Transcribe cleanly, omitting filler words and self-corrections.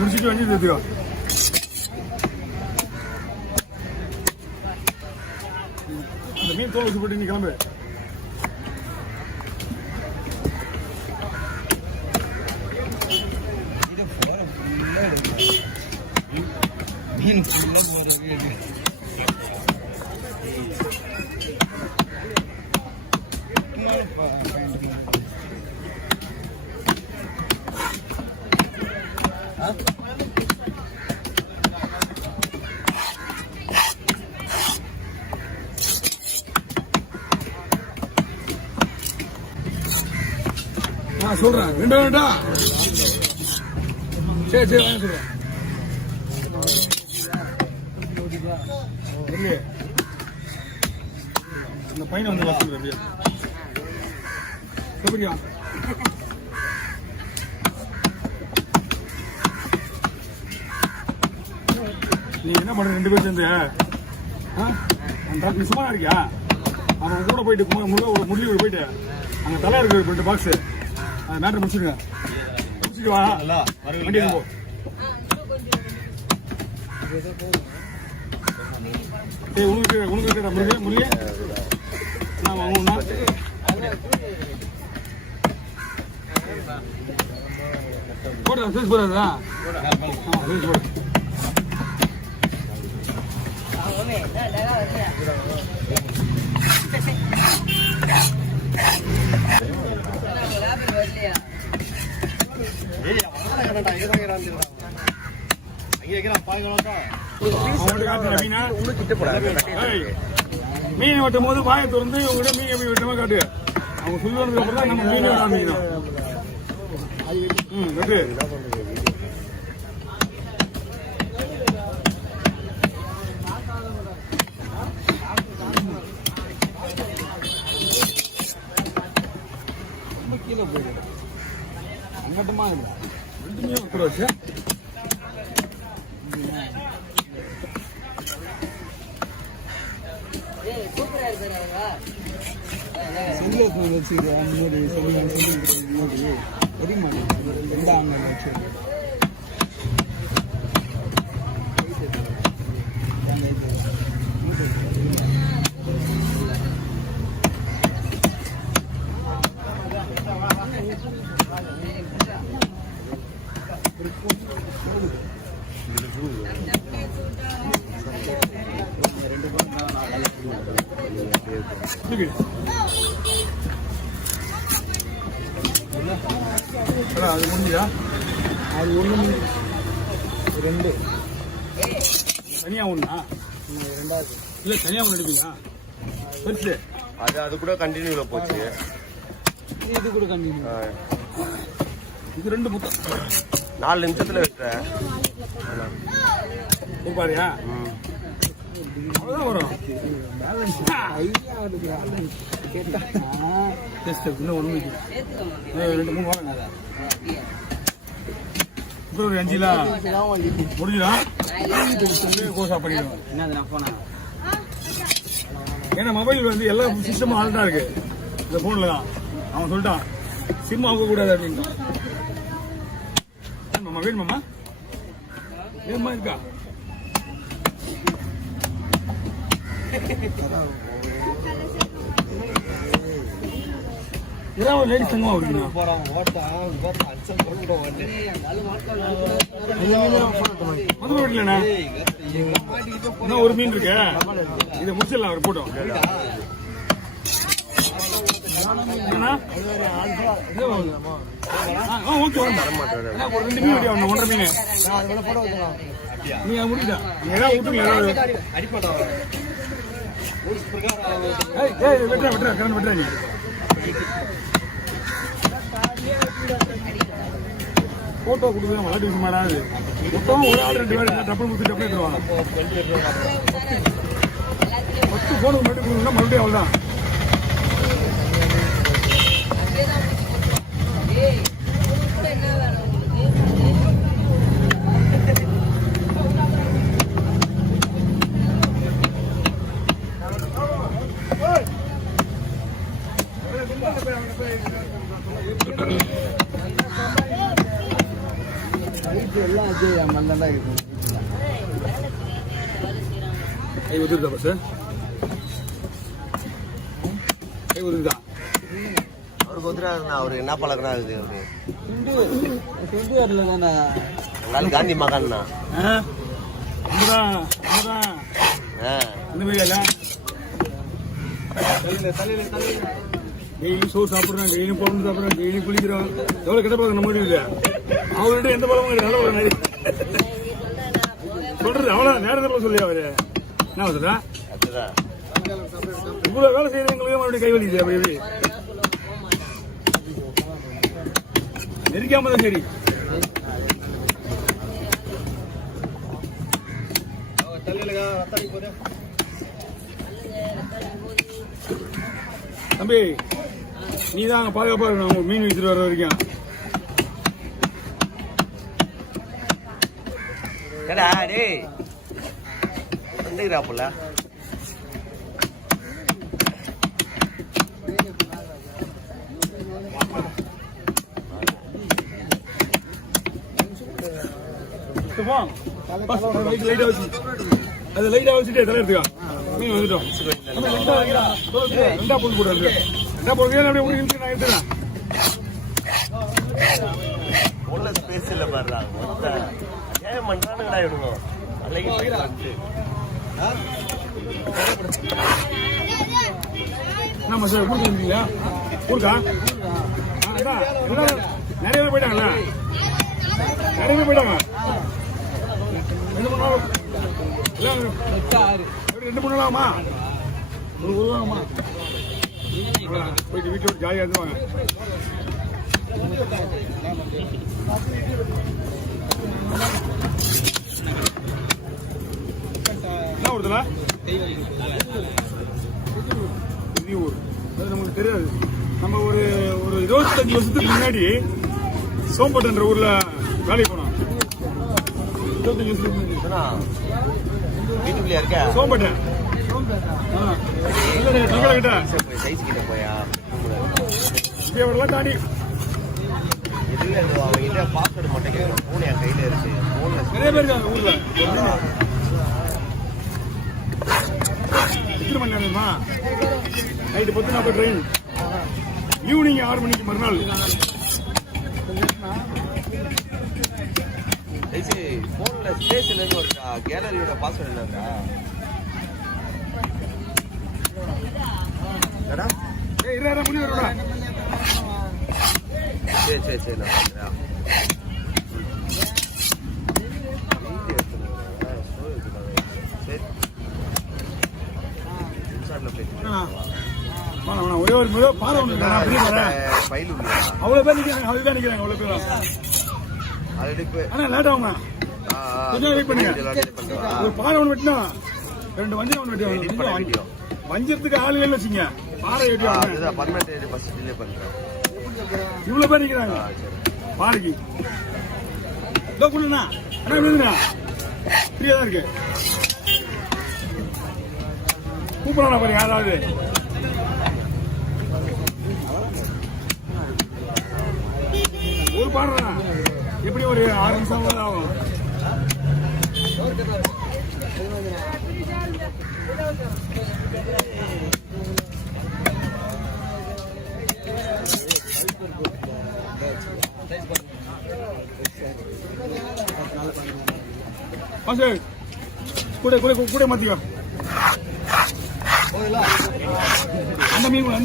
முடிச்சுட்டு வந்து தெரியும் அந்த மீன் தோல் வச்சு போட்டு நீ கிளம்பு. மீன் சொல்றேன் வேண்டா சரி சரி வாங்க சொல்றேன். இந்த பையனை வந்து வசூல் அப்படியா எப்படியா நீ என்ன பண்ற ரெண்டு பேரும் சேர்ந்து டாக்டர் சும்மா இருக்கியா? அவன் கூட போயிட்டு முரளி போயிட்டு அங்க தலை இருக்கு 2 பாக்ஸ் மேட்ரு முடிச்சுடுங்க. முடிச்சுட்டு வா வண்டி போ. உனக்கு முரளி நான் வாங்கணும்னா போடுறா ஃபேஸ் போடுறதா ஃபேஸ் போடு. மீன் வெட்டும் போது வாயை திறந்து உங்ககிட்ட மீன் எப்படி வெட்டமா காட்டு. அவங்க சொல்லுவதுக்கு அப்புறம் தான் நம்ம மீன் ஆரம்பிக்கணும். வெட்டு கீழே போயிடு அங்கட்டமா இல்லை ரெண்டுமே கூட வச்சு செல்வத்தை வச்சுக்கிறேன். முன்னாடி முன்னாடி தெரியுமா 2 ஆண்டு வச்சு அது முடிஞ்சா அது 1 2 தனியா ஒண்ணா 2வது இல்ல தனியா ஒண்ணு எடுப்பீங்களா? பெருசு அது கூட கண்டினியூல போச்சு. இது கூட கண்டினியூ இது 2 மொத்தம் 4 நிமிஷத்துல வெட்டுறேன் பாரியா அவ்வளோதான் வரும். இன்னும் 1 2 3 வாங்க இப்போ ஒரு 5 முடிஞ்சுதான் கோசா பண்ணிடுவோம். ஏன்னா மொபைல் வந்து எல்லா சிஸ்டமும் ஆல்டா இருக்கு இந்த போன்ல தான். அவன் சொல்லிட்டான் சிம் ஆக கூடாது அப்படின்னு. மாமா வேணுமாம்மா ஏமா இருக்கா ஏதாவது லேடிஸ் தங்கமா விடுங்க மதுரை வீட்டுலண்ணா இன்னும் ஒரு மீன் இருக்கு. இதை முடிச்சிடலாம் அவர் போட்டோம். ஓகே ஒரு 2 மீன் வெட்டியா 1.5 மீன் நீங்க முடிச்சா ஏதாவது விட்டுருங்க. வெட்டுறா கரண்ட் வெட்டுறா நீ போட்டோ கொடுத்து விளையாட்டு விஷயம் மாடாது மொத்தம் ஒரு ஆள் 2 பேர் டப்பு கொடுத்து டப்பு எடுத்துருவாங்க 10 போனுக்கு மட்டும் கொடுக்கணும்னா மறுபடியும் அவ்வளோதான். கை ஒதுக்குதா பஸ் கை ஒதுக்குதா அவருக்கு ஒதுக்குறாருண்ணா. அவரு என்ன பழக்கம் இருக்குது அவரு காந்தி மகான்னா இந்த மாதிரி டெய்லி சோறு சாப்பிட்றோம், டெய்லி பழம் சாப்பிட்றோம், டெய்லி குளிக்கிறோம். எவ்வளவு கெட்ட பழக்கம் நம்ம இல்ல அவர்கிட்ட எந்த பழமும் நல்ல பழம் சொல்றது அவ்வளவு நேரத்தில் சொல்லி அவரு என்ன சொல்றா இவ்வளவு வேலை செய்யறவங்களுக்கு மறுபடியும் கை வலிக்குது. அப்படி எப்படி நெரிக்காம தான் சரி. தம்பி நீ தான் அங்க பாதுகாப்பா இருக்கணும் மீன் வித்துட்டு வர வரைக்கும். வந்துக்கிறாப்புல லைட்டா வச்சு அது லைட்டா வச்சுட்டு தலை எடுத்துக்கா மீன் வந்துட்டோம். 2 பொண்ணு போடுறது 2 பொண்ணு அப்படியே நான் எடுத்துக்கிறேன். உள்ள ஸ்பேஸ் இல்ல பாடுறாங்க ஏன் பண்றானுங்கடா இவனுங்க ஆமா சார் ஊருக்கு வந்துருக்கீங்களா? ஊருக்கா நிறைய பேர் போயிட்டாங்களா? நிறைய பேர் போயிட்டாங்க. 2 3 நாள் ஆமா போயிட்டு வீட்டோட ஜாலியாக இருந்துவாங்க. என்ன ஊருதுல ஊர் அது நமக்கு தெரியாது. நம்ம ஒரு 25 வருஷத்துக்கு முன்னாடி சோம்பட்டுன்ற ஊர்ல வேலைக்கு போனோம். 25 வருஷத்துக்கு வீட்டுக்குள்ளே இருக்க சோம்பட்டு கிட்ட போயா இப்பெல்லாம் தாண்டி அவங்க பாஸ்வேர்டு மட்டும் கேட்கணும். போன் என் கையில இருக்கு. நிறைய பேர் இருக்காங்க ஊர்ல. எத்தனை மணி நேரமா? நைட்டு 10:40 ட்ரெயின், ஈவினிங் 6 மணிக்கு மறுநாள். போன்ல ஸ்பேஸ் இல்லைன்னு இருக்கா? கேலரியோட பாஸ்வேர்டு என்னக்கா? சரி சரி நான் பார்க்குறேன். ஒரே ஒரு பாதை ஒன்று அவ்வளவு பேர் நிக்கிறாங்க. அதுதான் நிக்கிறாங்க அவ்வளவு பேர். ஆனா லேட் ஆகுங்க, கொஞ்சம் வெயிட் பண்ணுங்க. ஒரு பாறை ஒன்று வெட்டினா 2 வஞ்சிரம் ஒன்று வெட்டி வஞ்சத்துக்கு ஆள் இல்லைன்னு வச்சுங்க. பாறை வெட்டி இவ்வளவு பேர் நிக்கிறாங்க பாறைக்கு. இதோ கொடுண்ணா அண்ணா விழுதுண்ணா ஃப்ரீயா தான் இருக்கு. கூப்பிடலாம் பாருங்க யாராவது. ஒரு பாடுறா எப்படி ஒரு 6 நிமிஷம் ஆகும். கூட கூட கூட மாத்திக்கோ. அந்த மீன் கூட